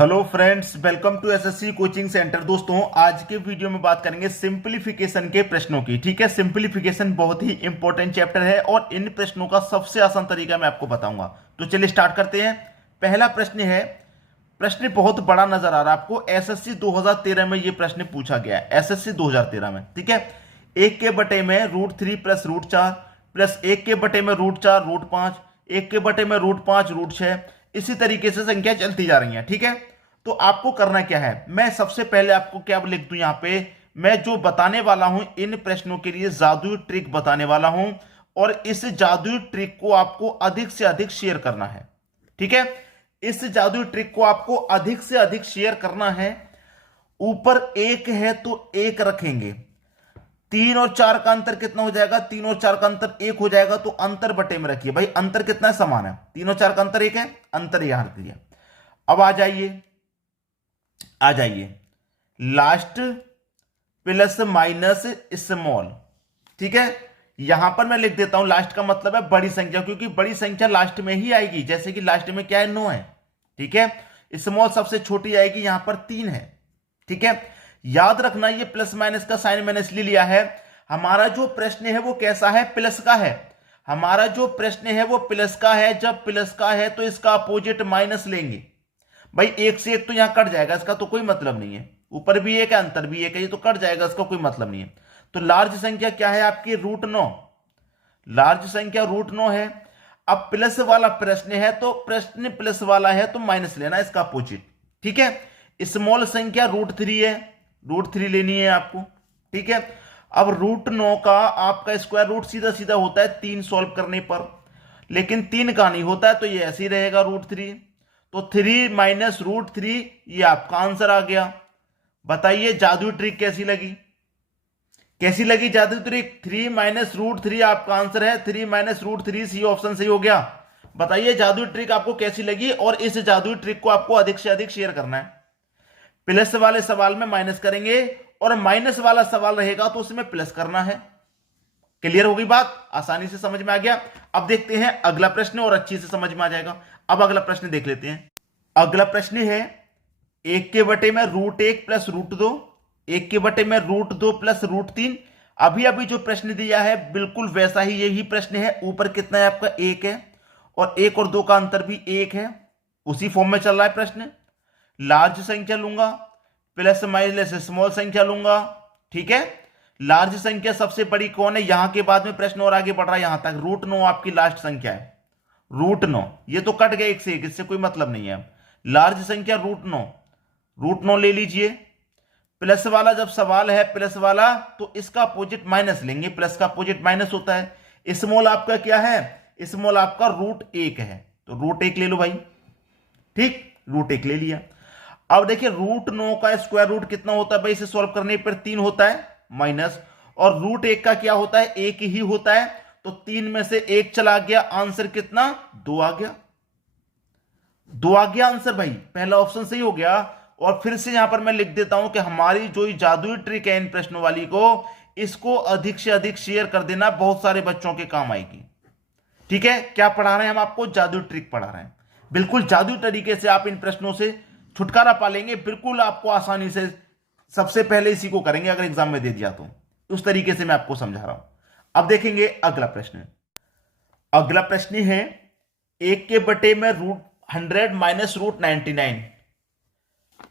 Hello friends, welcome to SSC coaching centre. दोस्तों, आज के वीडियो में बात करेंगे सिंपलीफिकेशन के प्रश्नों की। ठीक है, सिंपलीफिकेशन बहुत ही इंपॉर्टेंट चैप्टर है और इन प्रश्नों का सबसे आसान तरीका मैं आपको बताऊंगा। तो चलिए स्टार्ट करते हैं। पहला प्रश्न है, प्रश्न बहुत बड़ा नजर आ रहा है आपको। एसएससी 2013 में ये प्रश्न पूछा गया है, एसएससी 2013 में। ठीक है, 1 के बटे में √3 प्लस √4 प्लस 1 के बटे में √4 √5, 1 के बटे में √5 √6, इसी तरीके से संख्या चलती जा रही है। ठीक है, तो आपको करना क्या है, मैं सबसे पहले आपको क्या लिख दूं यहां पे, मैं जो बताने वाला हूं इन प्रश्नों के लिए जादुई ट्रिक बताने वाला हूं और इस जादुई ट्रिक को आपको अधिक से अधिक शेयर करना है। ठीक है, इस जादुई ट्रिक को आपको अधिक से अधिक शेयर करना है। ऊपर 1 है तो 1 रखेंगे, 3 और 4 का अंतर कितना हो जाएगा, 3 और 4 का अंतर 1 हो जाएगा, तो अंतर बटे में रखिए। भाई अंतर कितना है, समान है, 3 और 4 का अंतर 1 है, अंतर यहां रख दिया। अब आ जाइए लास्ट प्लस माइनस स्मॉल। ठीक है, यहां पर मैं लिख देता हूं लास्ट का मतलब है बड़ी संख्या, क्योंकि बड़ी संख्या लास्ट में ही आएगी। जैसे कि लास्ट में क्या है, 9 है। ठीक है, स्मॉल सबसे छोटी आएगी, यहां पर 3 है। ठीक है, याद रखना ये प्लस माइनस का साइन मैंने इसलिए लिया है, हमारा जो प्रश्न है वो कैसा है, प्लस का है। हमारा जो प्रश्न है वो प्लस का है। जब प्लस का है तो इसका अपोजिट माइनस लेंगे। भाई 1 से 1 तो यहां कट जाएगा, इसका तो कोई मतलब नहीं है। ऊपर भी 1 है, अंतर भी 1 है, ये तो कट जाएगा, इसका कोई मतलब नहीं है। तो लार्ज संख्या क्या है आपकी, √9। लार्ज संख्या √9 है। अब प्लस वाला प्रश्न है तो प्रश्न प्लस वाला है तो माइनस लेना, इसका अपोजिट। ठीक है, स्मॉल संख्या √3 है, √3 लेनी है आपको। ठीक है, अब √9 का आपका स्क्वायर रूट सीधा सीधा होता है 3 सॉल्व करने पर, लेकिन 3 का नहीं होता है, तो ये ऐसे ही रहेगा √3। तो 3 माइनस √3, ये आपका आंसर आ गया। बताइए जादू ट्रिक कैसी लगी, कैसी लगी जादू ट्रिक। 3 माइनस √3 आपका आंसर है, 3 माइनस √3 सी ऑप्शन सही हो गया। बताइए जादू ट्रिक आपको कैसी लगी, और इस जादू ट्रिक को आपको अधिक से अधिक शेयर करना है। प्लस वाले सवाल में माइनस करेंगे और माइनस वाला सवाल रहेगा तो उसमें प्लस करना है। क्लियर होगी बात, आसानी से समझ में आ गया। अब देखते हैं अगला प्रश्न, और अच्छी से समझ में आ जाएगा। अब अगला प्रश्न देख लेते हैं। अगला प्रश्न है, 1 के बटे में √1 प्लस √2, 1 के बटे में √2 प्लस √3। अभी अभी जो प्रश्न दिया है बिल्कुल वैसा ही यही प्रश्न है। ऊपर कितना है आपका, 1 है, और 1 और 2 का अंतर भी 1 है, उसी फॉर्म में चल रहा है प्रश्न। लार्ज संख्या लूंगा, प्लस माइनस स्मॉल संख्या लूंगा। ठीक है, लार्ज संख्या सबसे बड़ी कौन है, यहां के बाद में प्रश्न और आगे बढ़ रहा है यहां तक। √9 आपकी लास्ट संख्या है, √9। ये तो कट गया 1 से 1, इससे कोई मतलब नहीं है। लार्ज संख्या √9 ले लीजिए। प्लस वाला जब सवाल है, प्लस वाला, तो इसका अपोजिट माइनस लेंगे, प्लस का अपोजिट माइनस होता है। स्मॉल आपका क्या है, स्मॉल आपका √1 है, तो √1 ले लो भाई। ठीक, √1 ले लिया। अब देखिए √9 का स्क्वायर रूट कितना होता है भाई, इसे सॉल्व करने पर 3 होता है माइनस, और √1 का क्या होता है, 1 ही होता है, तो 3 में से 1 चला गया, आंसर कितना, 2 आ गया। 2 आ गया आंसर भाई, पहला ऑप्शन सही हो गया। और फिर से यहां पर मैं लिख देता हूं कि हमारी जो जादुई ट्रिक है इन प्रश्नों वाली को, इसको अधिक से अधिक शेयर कर देना, बहुत सारे बच्चों के काम आएगी। ठीक है, क्या पढ़ा रहे हैं हम आपको, जादुई ट्रिक पढ़ा रहे हैं। बिल्कुल जादुई तरीके से आप इन प्रश्नों से छुटकारा पालेंगे, बिल्कुल आपको आसानी से। सबसे पहले इसी को करेंगे अगर एग्जाम में दे दिया तो, उस तरीके से मैं आपको समझा रहा हूं। अब देखेंगे अगला प्रश्न। अगला प्रश्न है, 1 के बटे में √100 माइनस √99।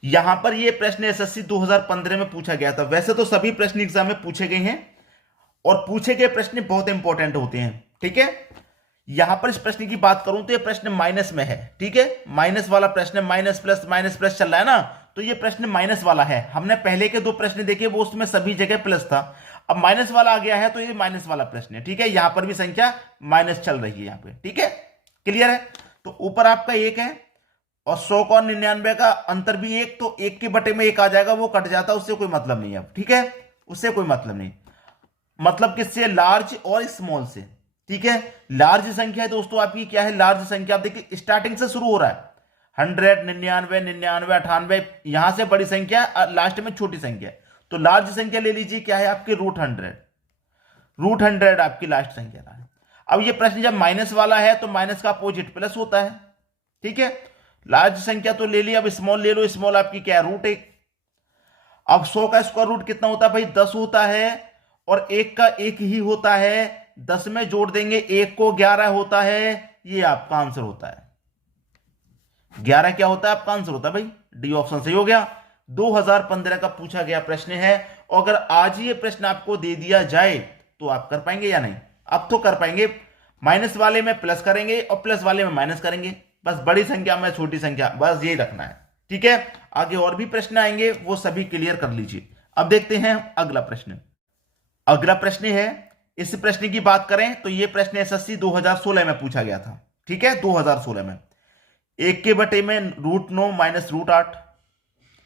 यहां पर यह प्रश्न एसएससी 2015 में पूछा गया था। वैसे तो सभी प्रश्न एग्जाम में पूछे गए हैं, और पूछे गए प्रश्न बहुत इंपॉर्टेंट होते हैं। ठीक है, यहां पर इस प्रश्न की बात करूं तो यह प्रश्न माइनस में है। ठीक है, माइनस वाला प्रश्न, माइनस प्लस चल रहा है ना, तो यह प्रश्न माइनस वाला है। हमने पहले के 2 प्रश्न देखे, वो उसमें सभी जगह प्लस था, अब माइनस वाला आ गया है, तो ये माइनस वाला प्रश्न है। ठीक है, यहां पर भी संख्या माइनस चल रही है यहां पे। ठीक है, क्लियर है। तो ऊपर आपका 1 है, और 100 का 99 का अंतर भी 1, तो 1 के बटे में 1 आ जाएगा, वो कट जाता है, उससे कोई मतलब नहीं है। ठीक है, उससे कोई मतलब नहीं। मतलब किससे, लार्ज और स्मॉल से। ठीक है, लार्ज संख्या है दोस्तों आपकी, क्या है लार्ज संख्या, आप देखिए स्टार्टिंग से शुरू हो रहा है, 100 99 99 98, यहां से बड़ी संख्या, लास्ट में छोटी संख्या। तो लार्ज संख्या ले लीजिए, क्या है आपकी, √100 आपकी लास्ट संख्या है। अब ये प्रश्न जब माइनस वाला है तो माइनस का अपोजिट प्लस होता है। ठीक है, लार्ज संख्या तो ले ली, अब स्मॉल ले लो। स्मॉल आपकी क्या है? रूट 1। अब 100 का स्क्वायर रूट कितना होता है भाई? 10 होता है, और 1 का 1 ही होता है। 10 में जोड़ देंगे 1 को, 11 होता है। ये आपका आंसर होता है। 11 क्या होता है आपका आंसर होता है भाई? डी ऑप्शन सही हो गया। 2015 का पूछा गया प्रश्न है, और अगर आज ये प्रश्न आपको दे दिया जाए तो आप कर पाएंगे या नहीं? अब तो कर पाएंगे। माइनस वाले में प्लस करेंगे और प्लस वाले में माइनस करेंगे, बस बड़ी संख्या में छोटी संख्या, बस यही रखना है। ठीक है, आगे और भी प्रश्न आएंगे, वो सभी क्लियर कर लीजिए। अब देखते हैं अगला प्रश्न। अगला प्रश्न है, इस प्रश्न की बात करें तो यह प्रश्न एसएससी 2016 में पूछा गया था। ठीक है, 2016 में 1 के बटे में √9 माइनस √8,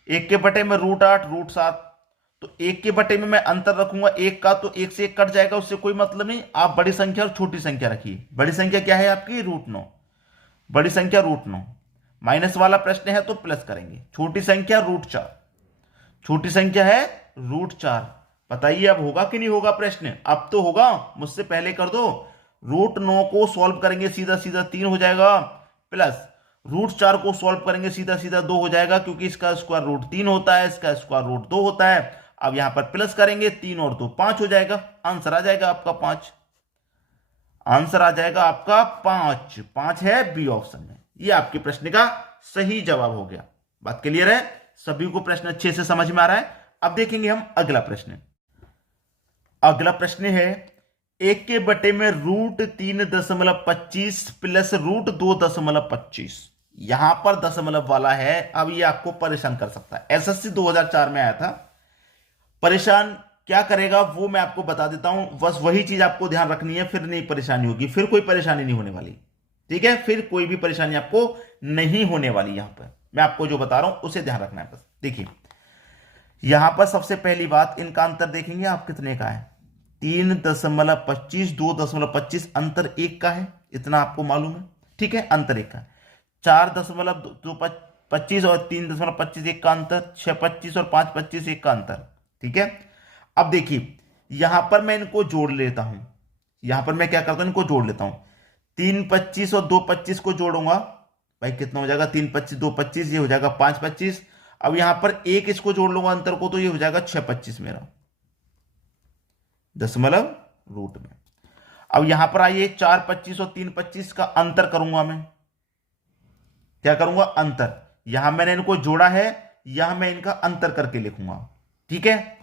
1 के बटे में √8 √7। तो 1 के बटे में मैं अंतर रखूंगा 1 का, तो 1 से 1 कट जाएगा, उससे कोई मतलब नहीं। आप बड़ी संख्या और छोटी संख्या रखिए। बड़ी संख्या क्या है आपकी? √9। बड़ी संख्या √9। माइनस वाला प्रश्न है तो प्लस करेंगे। छोटी संख्या √4। छोटी संख्या है √4। बताइए अब होगा कि नहीं होगा प्रश्न? अब तो होगा, मुझसे पहले कर दो। √9 को सॉल्व करेंगे सीधा सीधा 3 हो जाएगा, प्लस √4 को सॉल्व करेंगे सीधा सीधा 2 हो जाएगा, क्योंकि इसका स्क्वायर रूट 3 होता है, इसका स्क्वायर रूट 2 होता है। अब यहां पर प्लस करेंगे 3 और 2 5 हो जाएगा। आंसर आ जाएगा आपका 5। आंसर आ जाएगा आपका 5। 5 है बी ऑप्शन में। ये आपके प्रश्न का सही जवाब हो गया। बात क्लियर है? सभी को प्रश्न अच्छे से समझ में आ रहा है? अब देखेंगे हम अगला प्रश्न। अगला प्रश्न है, 1 के बटे में √3.25 प्लस √2.25। यहां पर दशमलव वाला है। अब ये आपको परेशान कर सकता है। एसएससी 2004 में आया था। परेशान क्या करेगा वो मैं आपको बता देता हूं। बस वही चीज आपको ध्यान रखनी है, फिर नहीं परेशानी होगी, फिर कोई परेशानी नहीं होने वाली। ठीक है, फिर कोई भी परेशानी आपको नहीं होने वाली। यहां पर मैं आपको जो बता रहा हूं उसे ध्यान रखना है बस। देखिए, यहां पर सबसे पहली बात, इनका अंतर देखेंगे आप कितने का है। 3.25, 2.25, अंतर 1 का है, इतना आपको मालूम है। ठीक है, अंतर 1 का है। 4.25 और 3.25 1 का अंतर, 6.25 और 5.25 1 का अंतर। ठीक है, अब देखिए यहां पर मैं इनको जोड़ लेता हूं। यहां पर मैं क्या करता हूं, इनको जोड़ लेता हूं। 3.25 और 2.25 को जोड़ूंगा भाई, कितना हो जाएगा? 3.25 2.25, ये हो जाएगा 5.25। अब यहां पर एक इसको जोड़ लूंगा अंतर को, तो ये हो जाएगा 6.25 मेरा दशमलव रूट में। अब यहां पर आइए, 4.25 और 3.25 का अंतर करूंगा मैं। क्या करूंगा? अंतर। यहां मैंने इनको जोड़ा है, यहां मैं इनका अंतर करके लिखूंगा। ठीक है,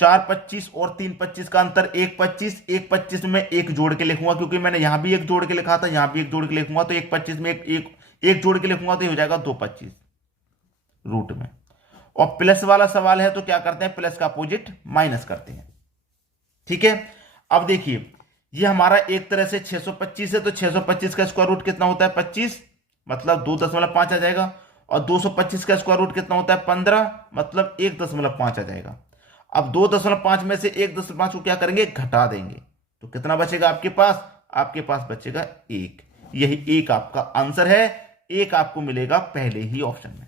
4.25 और 3.25 का अंतर 1.25। 1.25 में एक जोड़ के लिखूंगा, क्योंकि मैंने यहां भी एक जोड़ के लिखा था, यहां भी एक जोड़ के लिखूंगा, तो 1.25 में एक जोड़ के लिखूंगा, तो ये हो जाएगा 2.25 रूट में। और प्लस वाला सवाल है तो क्या करते हैं? प्लस का अपोजिट माइनस करते हैं। ठीक है, अब देखिए ये हमारा एक तरह से 625 है, तो 625 का स्क्वायर रूट कितना होता है? 25, मतलब 2.5 आ जाएगा। और 225 का स्क्वायर रूट कितना होता है? 15, मतलब 1.5 आ जाएगा। अब 2.5 में से 1.5 को क्या करेंगे? घटा देंगे, तो कितना बचेगा आपके पास? आपके पास बचेगा 1। यही एक आपका आंसर है। एक आपको मिलेगा पहले ही ऑप्शन में।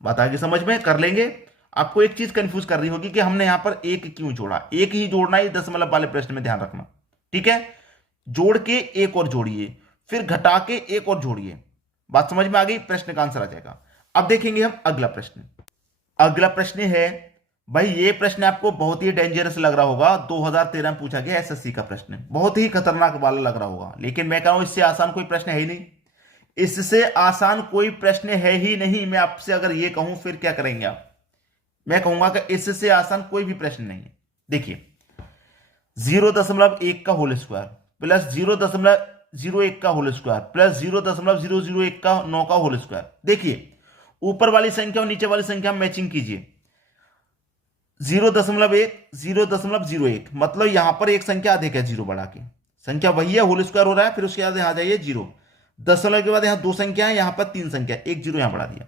बात आगे समझ में कर लेंगे। आपको एक चीज कंफ्यूज कर रही होगी कि हमने यहां पर एक क्यों जोड़ा। एक ही जोड़ना है दशमलव वाले प्रश्न में, ध्यान रखना। ठीक है, जोड़ के एक और जोड़िए, फिर घटा के एक और जोड़िए। बात समझ में आ गई? प्रश्न का आंसर आ जाएगा। अब देखेंगे हम अगला प्रश्न। अगला प्रश्न है भाई, ये प्रश्न आपको बहुत ही डेंजरस लग रहा होगा। 2013 में पूछा गया एसएससी का प्रश्न, बहुत ही खतरनाक वाला लग रहा होगा, लेकिन मैं कह रहा हूं इससे आसान कोई प्रश्न है ही नहीं। इससे आसान कोई प्रश्न है ही नहीं। मैं आपसे अगर ये कहूं फिर क्या करेंगे आप? मैं कहूंगा कि इससे आसान कोई भी प्रश्न नहीं है। देखिए, 0.1 का होल स्क्वायर प्लस 0.01 का होल स्क्वायर प्लस 0.001 का 9 का होल स्क्वायर। देखिए, ऊपर वाली संख्या और नीचे वाली संख्या मैचिंग कीजिए। 0.1 0.01, मतलब यहां पर एक संख्या अधिक है, जीरो बढ़ा के संख्या वही है, होल स्क्वायर हो रहा है। फिर उसके बाद यहां जाइए 0 दशमलव के बाद यहां 2 संख्या है, यहां पर 3 संख्या, एक जीरो यहां बढ़ा दिया।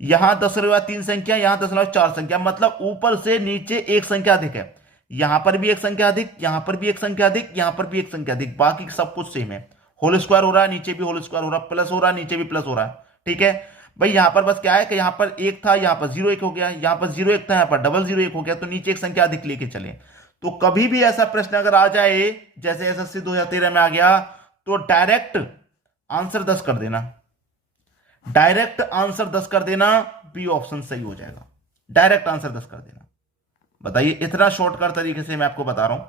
यहां दशमलव के बाद 3 संख्या, यहां दशमलव 4 संख्या, मतलब ऊपर से नीचे एक संख्या अधिक है। यहां पर भी एक संख्या अधिक, यहां पर भी एक संख्या अधिक, यहां पर भी एक संख्या अधिक, बाकी सब कुछ सेम है। होल स्क्वायर हो रहा है, नीचे भी होल स्क्वायर हो रहा है, प्लस हो रहा है, नीचे भी प्लस हो रहा है। ठीक है भाई, यहां पर बस क्या है कि यहां पर एक था, यहां पर 0 1 हो गया, यहां पर 0 1 था, यहां पर 0 1 हो गया, तो नीचे एक संख्या अधिक लेके चले। तो कभी भी ऐसा प्रश्न अगर आ जाए जैसे एसएससी 2013 में आ गया, तो डायरेक्ट आंसर 10 कर देना। डायरेक्ट आंसर 10 कर देना, बी ऑप्शन सही हो जाएगा। डायरेक्ट आंसर 10 कर देना। बताइए, इतना शॉर्टकट तरीके से मैं आपको बता रहा हूं।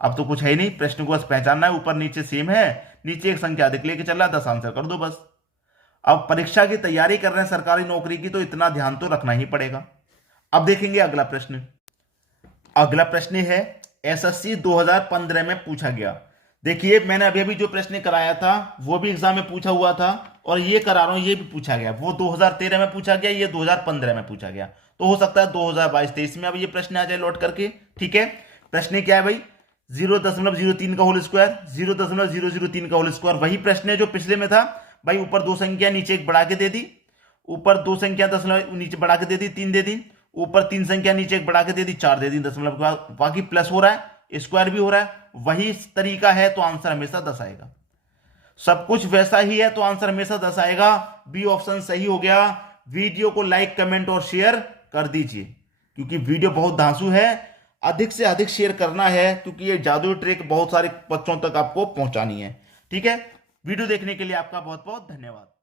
अब तो कुछ है ही नहीं, प्रश्न को बस पहचानना है, ऊपर नीचे सेम है, नीचे एक संख्या अधिक लेके चल रहा है, 10 आंसर कर दो बस। अब परीक्षा की तैयारी कर रहे हैं सरकारी नौकरी की, तो इतना ध्यान तो रखना ही पड़ेगा। अब देखेंगे अगला प्रश्न। अगला प्रश्न है एसएससी 2015 में पूछा गया। देखिए, मैंने अभी अभी जो प्रश्न कराया था वो भी एग्जाम में पूछा हुआ था, और ये करा रहा हूं ये भी पूछा गया। वो 2013 में पूछा गया, ये 2015 में पूछा गया, तो हो सकता है 2022-23 में अब ये प्रश्न आ जाए लौट करके। ठीक है, प्रश्न क्या है भाई, 0.03 का होल स्क्वायर, 0.003 का होल स्क्वायर। वही प्रश्न है जो पिछले में था भाई। ऊपर दो संख्या नीचे एक बढ़ा के दे दी, ऊपर दो संख्या दशमलव नीचे बढ़ा के दे दी 3 दे दी, ऊपर 3 संख्या नीचे एक बढ़ा के दे दी 4 दे दी दशमलव के बाद, बाकी प्लस हो रहा है, स्क्वायर भी हो रहा है। वही तरीका है तो आंसर हमेशा 10 आएगा। सब कुछ वैसा ही है तो आंसर हमेशा 10 आएगा। बी ऑप्शन सही हो गया। वीडियो को लाइक, कमेंट और शेयर कर दीजिए, क्योंकि वीडियो बहुत धांसू है। अधिक से अधिक शेयर करना है, क्योंकि ये जादुई ट्रिक बहुत सारे बच्चों तक आपको पहुंचानी है। ठीक है, वीडियो देखने के लिए आपका बहुत बहुत धन्यवाद।